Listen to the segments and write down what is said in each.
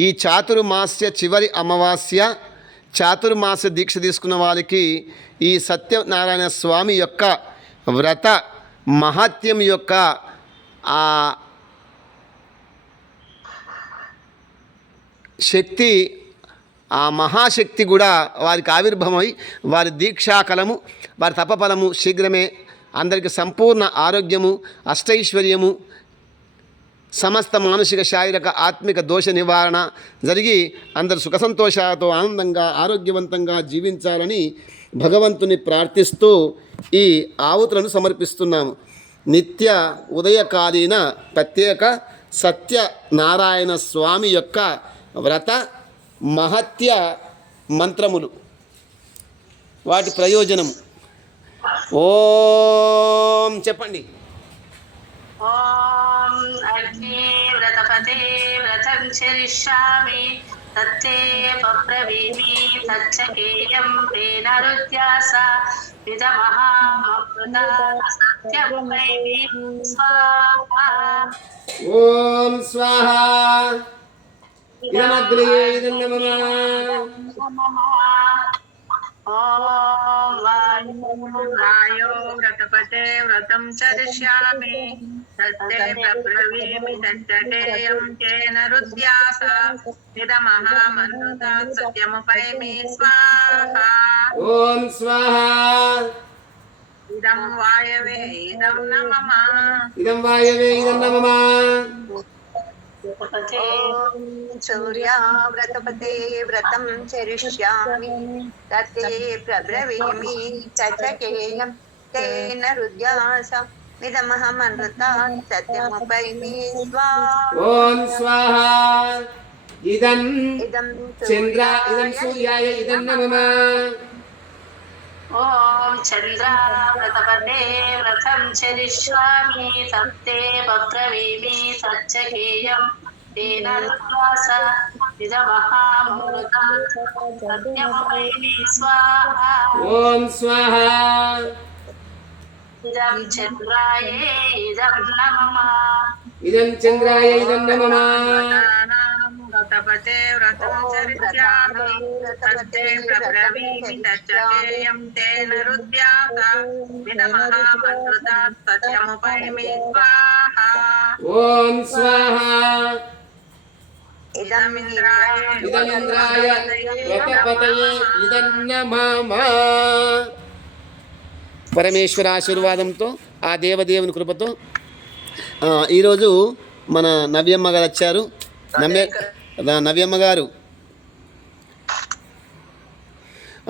ఈ చాతుర్మాస్య చివరి అమావాస్య చాతుర్మాస దీక్ష తీసుకున్న వారికి ఈ సత్యనారాయణ స్వామి యొక్క వ్రత మహత్యం యొక్క ఆ శక్తి ఆ మహాశక్తి కూడా వారికి ఆవిర్భవమై వారి దీక్షాకలము వారి తపఫలము శీఘ్రమే అందరికి సంపూర్ణ ఆరోగ్యము అష్టైశ్వర్యము సమస్త మానసిక శారీరక ఆత్మిక దోష నివారణ జరిగి అందరు సుఖ సంతోషాలతో ఆనందంగా ఆరోగ్యవంతంగా జీవించాలని భగవంతుని ప్రార్థిస్తూ ఈ ఆవుతులను సమర్పిస్తున్నాము. నిత్య ఉదయకాలీన ప్రత్యేక సత్యనారాయణ స్వామి యొక్క వ్రత మహత్య మంత్రములు. వాటి ప్రయోజనం. ఓం చెప్పండి. ॐ अग्ने व्रतपते व्रतं चरिष्यामि तत्ते पप्रवीमि तच्च केयं तेन रुद्यासा विदमहामृता सत्यं वैमि स्वाहा ॐ स्वाहा इदमग्रे इदं नमः ॐ वायुर्वायो व्रतपते व्रतं चरिष्यामि तत्ते प्रब्रवीमि तच्चटेयं तेन रुद्यास निदमहामनुता सत्यमुपैमि स्वाहा ॐ स्वाहा इदं वायवे इदं न मम इदं वायवे इदं न मम सूर्याव्रतपते व्रतं चरिष्यामि तत्ते प्रब्रवीमि चचकेयं तेन हृद्यासमिदमहमनृता सत्यमुपैमि ॐ स्वाहा इदं इदं चन्द्रा इदं सूर्याय इदं नमः ॐ चन्द्रामृतपदे व्रतं चरिष्यामि सत्ते भद्रवीमि सज्जगेयं तेन निवास विदमहामूर्तामि स्वाहा ॐ स्वाहा इदं चन्द्राय इदं नमः इदं चन्द्राय इदं नमः व्रतपते व्रतं चरिष्यामि सत्ते प्रब्रवीमि तच्चकेयं तेन रुद्यासा विदमहामृता सत्यमुपैमि स्वाहा ఓం స్వాహ इदम् ఇదం ఇంద్రాయ వ్రతపతయే ఇదం నమః పరమేశ్వర ఆశీర్వాదంతో ఆ దేవదేవుని కృపతో ఆ, ఈరోజు మన నవ్యమ్మ గారు వచ్చారు నవ్య రా- నవ్యమ్మ గారు.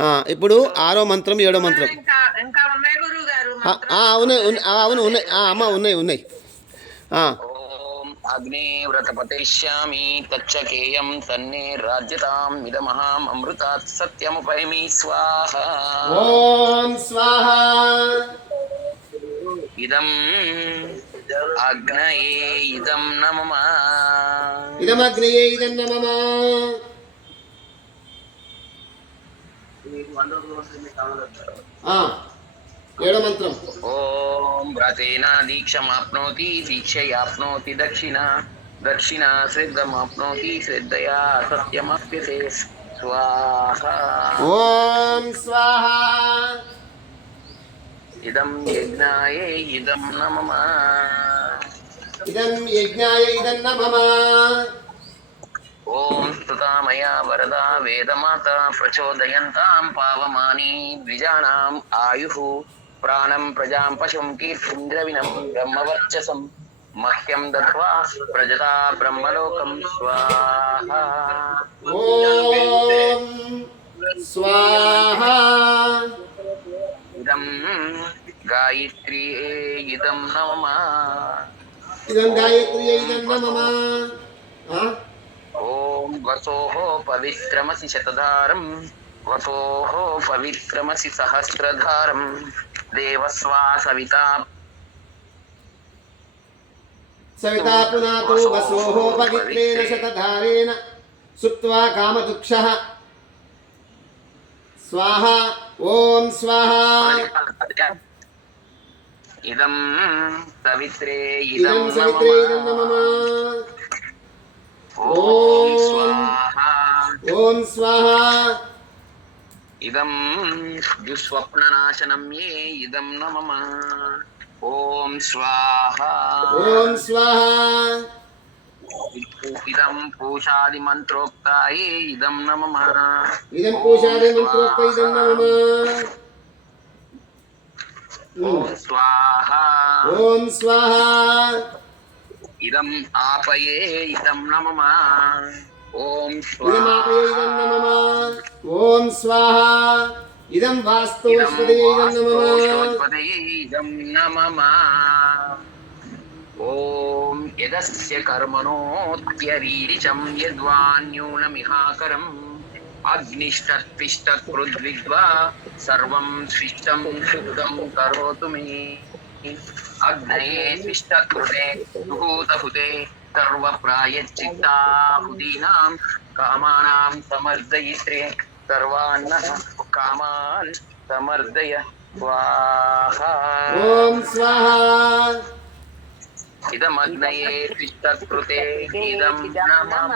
ఆ, ఇప్పుడు ఆరో మంత్రం ఏడో మంత్రం. ఆ, అవును ఉన్నాయి. ఆ, అమ్మ ఉన్నాయి ఉన్నాయి. ఆ, ఓం అగ్నే వ్రతపతిష్యామి తచ్చకేయం తన్నే రాజ్యతాం ఇదమహాం అమృతాత్ సత్యముపైమి స్వాహ. ఓం స్వాహ. ఇదం అగ్నయే ఇదం నమమ ఇదమగ్నయే ఇదం నమః ఆ, ఏడో మంత్రం. ఓం వ్రతేన దీక్షమాప్నోతి దీక్షయాప్నోతి దక్షిణ దక్షిణ శ్రద్ధమాప్నోతి శ్రద్ధయా సత్యమప్యతే. స్వాహ. ఓం స్వాహ. ఇదం యజ్ఞాయ ఇదం నమమ. ఇదం యజ్ఞాయ ఇదం నమః ఓం స్తుతామయా వరదా వేదమాత ప్రచోదయంతాం పావమాని ద్విజానాం ఆయు ప్రాణం ప్రజాం పశుం కీర్తింద్రవినం బ్రహ్మవర్చసం మహ్యం దత్వా ప్రజతా బ్రహ్మలోకం స్వాహ. ఓం స్వాహ. ఇదం गायत्र्ये इदं पवित्रमसि पवित्रमसि देवस्वा सविता सविता पवित्रेण शतधारेण सुप्त्वा कामदुक्षः। स्वाहा ओम स्वाहा। ఇదం సవిత్రే ఇదం సవిత్రే ఇదం నమః. నమః ఓం స్వాహ. ఓం స్వాహ. ఇదం దుస్వప్ననాశనం ఏ ఇదం న మమ ఓం స్వాహ. ఓం స్వాహ. ఇదం పూషాది మంత్రోక్తాయే ఇదం న మమ ఇదం పూజాది మంత్రోక్త ఇదం నమ. ఓం స్వాహ. ఓం స్వాహ. ఇదం ఆపయే ఇదం న మమ ఓం ఇదమాపయ స్వాహ. ఇదం నమ ఓం స్వాహ. ఇదం వాస్తోష్పదే ఇదం నమ వాస్తోత్పదయే ఇదం న మమ ఓం యదస్య కర్మణోత్యరీరిచం యద్వాన్యూనమిహాకరం. अग्निष्टर्पिष्टकृद्विग्वा सर्वं शिष्टं शुद्धं करोतु मे। अग्नये शिष्टकृते दुहूतहुते सर्वप्रायश्चित्ताहुदीनां कामानां समर्दयित्रे सर्वान्न कामान् समर्दय स्वाहा। ओम स्वाहा। ఇదమగ్నయే స్విష్టకృతే ఇదం నమః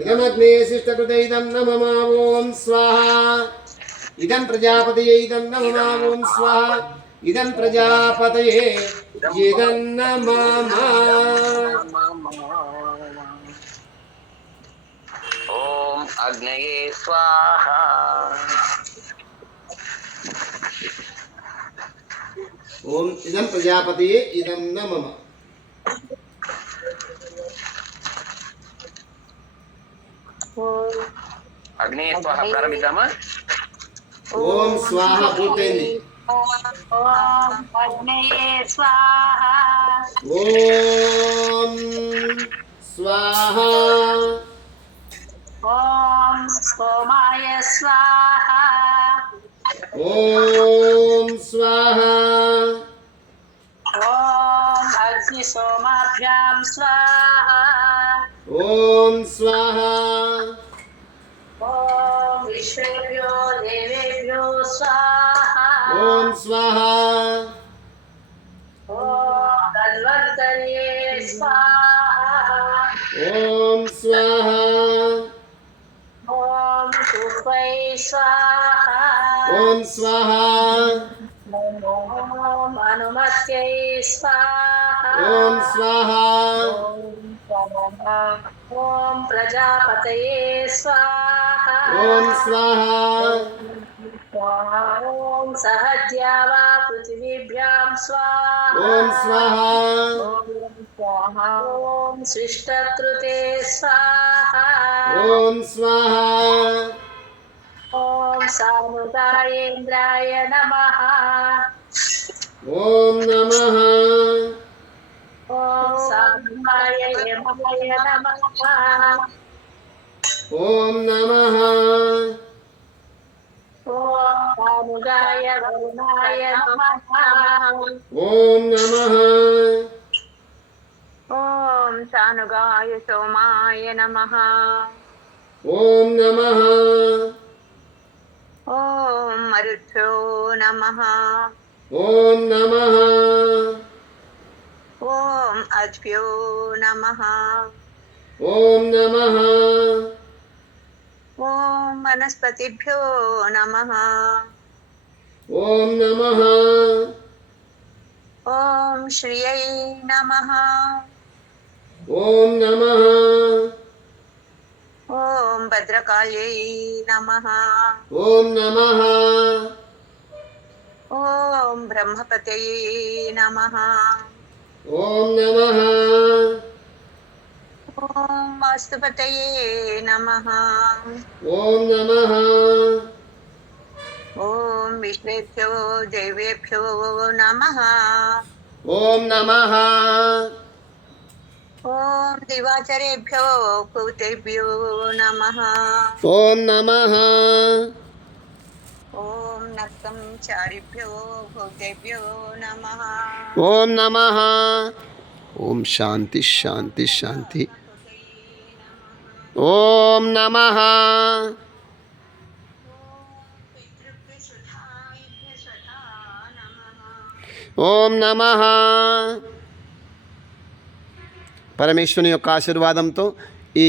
ఇదమగ్నే శిష్టకృత ఇదం నమ ఓం స్వాహ ఇదం ప్రజాపతయే ఇదం నమ ఓం స్వాహ ఇదం ప్రజాపతయే ఇదం నమ ఓం అగ్నయే స్వాహ ఓం ఇదం ప్రజాపతయే ఇదం నమ అగ్నే స్వాహ ప్రారంభిద్దామా? ఓం స్వాహ పూర్తయింది. ఓం అగ్నయే స్వాహ ఓం స్వాహ ఓం సోమాయ స్వాహ. ఓం స్వాహ. ఓం అగ్ని సోమాభ్యాం స్వాహ. ఓం స్వాహ. దేవేభ్యో స్వాహ ఓం స్వాహ ఓం ధన్వంతర్యే స్వాహ ఓం స్వాహ ఓం పుష్పై స్వాహ ఓం స్వాహ ఓం అనుమత్యై స్వాహ ఓం స్వాహ ఓం ప్రజాపతయే స్వాహ ఓం స్వాహ ఓం సహద్యావా పృథివీభ్యాం స్వాహ ఓం స్వాహ ఓం శిష్టకృతే స్వాహ ఓం స్వాహ ఓం సానుదాయేంద్రాయ నమః ఓం నమః ఓం సానుదాయ యమాయ నమః ఓం నమః ఓం సానుగాయ వరుణాయ నమః ఓం నమః ఓం సానుగాయ సోమాయ నమః ఓం నమః ఓం మరుత్యో నమః ఓం నమః ఓం అద్భ్యో నమః ఓం నమః ఓం వనస్పతిభ్యో నమః ఓం నమః ఓం శ్రియై నమః ఓం నమః ఓం భద్రకాళ్యై నమః ఓం నమః ఓం బ్రహ్మపతయే నమః ఓం నమః ఓం వాస్తుపతయే నమః ఓం నమః ఓం విష్ణుభ్యో దేవేభ్యో నమః ఓం నమః ఓం దివాచరేభ్యో భూతేభ్యో నమః ఓం నమః ఓం నమ. ఓం నమః. పరమేశ్వరుని యొక్క ఆశీర్వాదంతో ఈ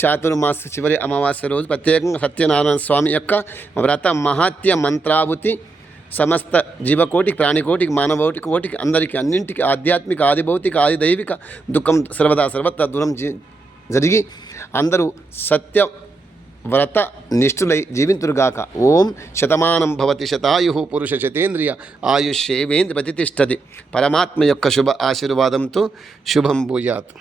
చాతుర్మాస చివరి అమావాస్య రోజు ప్రత్యేకంగా సత్యనారాయణ స్వామి యొక్క వ్రత మహాత్య మంత్రాభుతి సమస్త జీవకోటికి ప్రాణికోటికి మానవోటికి కోటికి అందరికీ అన్నింటికి ఆధ్యాత్మిక ఆది భౌతిక ఆది దైవిక దుఃఖం సర్వదా సర్వత్రా దూరం జీ- జరిగి అందరూ సత్య వ్రత నిష్ఠులై జీవింతురుగాక. ఓం శతమానం భవతి శతాయు పురుష శతేంద్రియ ఆయుష్యేవేంద్ర ప్రతిష్టది పరమాత్మ యొక్క శుభ ఆశీర్వాదంతో శుభం భూయాత్.